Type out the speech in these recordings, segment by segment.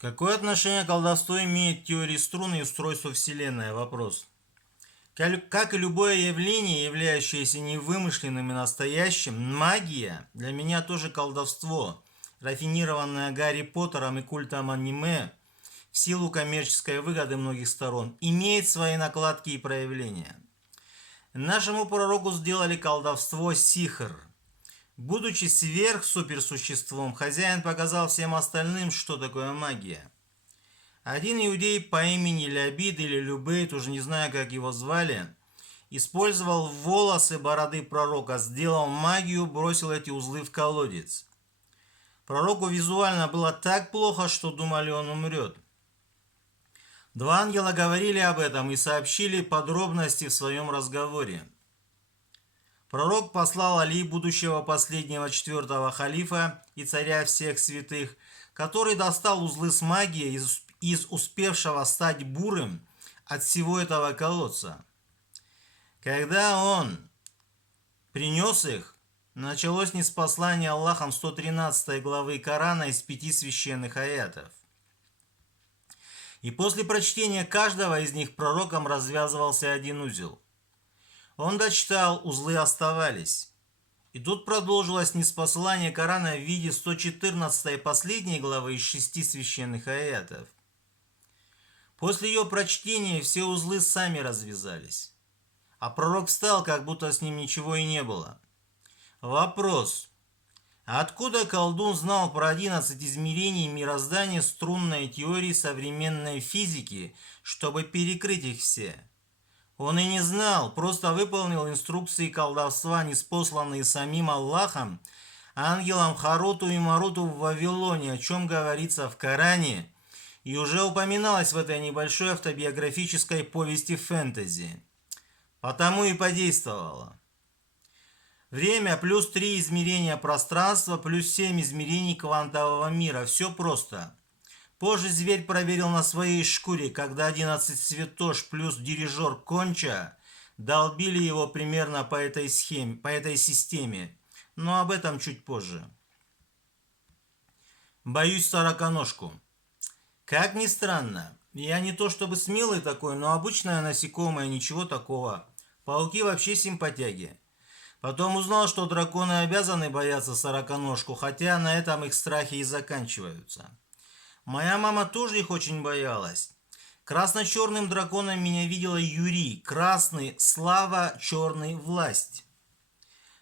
Какое отношение колдовство имеет к теории струн и устройству Вселенной? Вопрос. Как и любое явление, являющееся невымышленным и настоящим, магия для меня тоже колдовство, рафинированное Гарри Поттером и культом аниме, в силу коммерческой выгоды многих сторон, имеет свои накладки и проявления. Нашему пророку сделали колдовство сихр. Будучи сверхсуперсуществом, хозяин показал всем остальным, что такое магия. Один иудей по имени Лябид или Любейт, уже не знаю, как его звали, использовал волосы бороды пророка, сделал магию, бросил эти узлы в колодец. Пророку визуально было так плохо, что думали, он умрет. Два ангела говорили об этом и сообщили подробности в своем разговоре. Пророк послал Али, будущего последнего четвертого халифа и царя всех святых, который достал узлы с магией из успевшего стать бурым от всего этого колодца. Когда он принес их, началось ниспослание Аллахом 113 главы Корана из 5 священных аятов. И после прочтения каждого из них пророком развязывался один узел. Он дочитал, узлы оставались. И тут продолжилось ниспослание Корана в виде 114 последней главы из 6 священных аятов. После ее прочтения все узлы сами развязались. А пророк встал, как будто с ним ничего и не было. Вопрос. Откуда колдун знал про 11 измерений мироздания струнной теории современной физики, чтобы перекрыть их все? Он и не знал, просто выполнил инструкции колдовства, ниспосланные самим Аллахом, ангелам Харуту и Маруту в Вавилоне, о чем говорится в Коране, и уже упоминалось в этой небольшой автобиографической повести фэнтези. Потому и подействовало. Время плюс 3 измерения пространства, плюс 7 измерений квантового мира. Все просто. Позже зверь проверил на своей шкуре, когда 11 святош плюс дирижер Конча долбили его примерно по этой системе. Но об этом чуть позже. Боюсь сороконожку. Как ни странно, я не то чтобы смелый такой, но обычное насекомое, ничего такого. Пауки вообще симпатяги. Потом узнал, что драконы обязаны бояться сороконожку, хотя на этом их страхи и заканчиваются. Моя мама тоже их очень боялась. Красно-черным драконом меня видела Юрий. Красный – слава, черный – власть.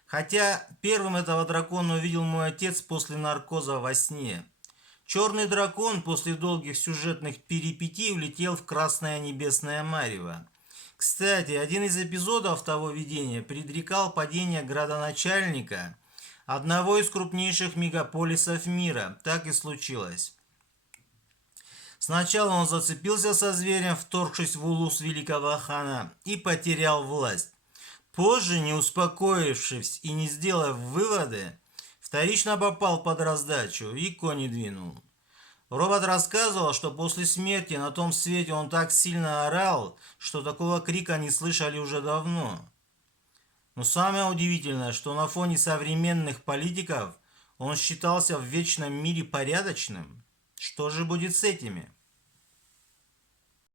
Хотя первым этого дракона увидел мой отец после наркоза во сне. Черный дракон после долгих сюжетных перипетий улетел в красное небесное марево. Кстати, один из эпизодов того видения предрекал падение градоначальника одного из крупнейших мегаполисов мира. Так и случилось. Сначала он зацепился со зверем, вторгшись в улус великого хана, и потерял власть. Позже, не успокоившись и не сделав выводы, вторично попал под раздачу и кони двинул. Робот рассказывал, что после смерти на том свете он так сильно орал, что такого крика не слышали уже давно. Но самое удивительное, что на фоне современных политиков он считался в вечном мире порядочным. Что же будет с этими?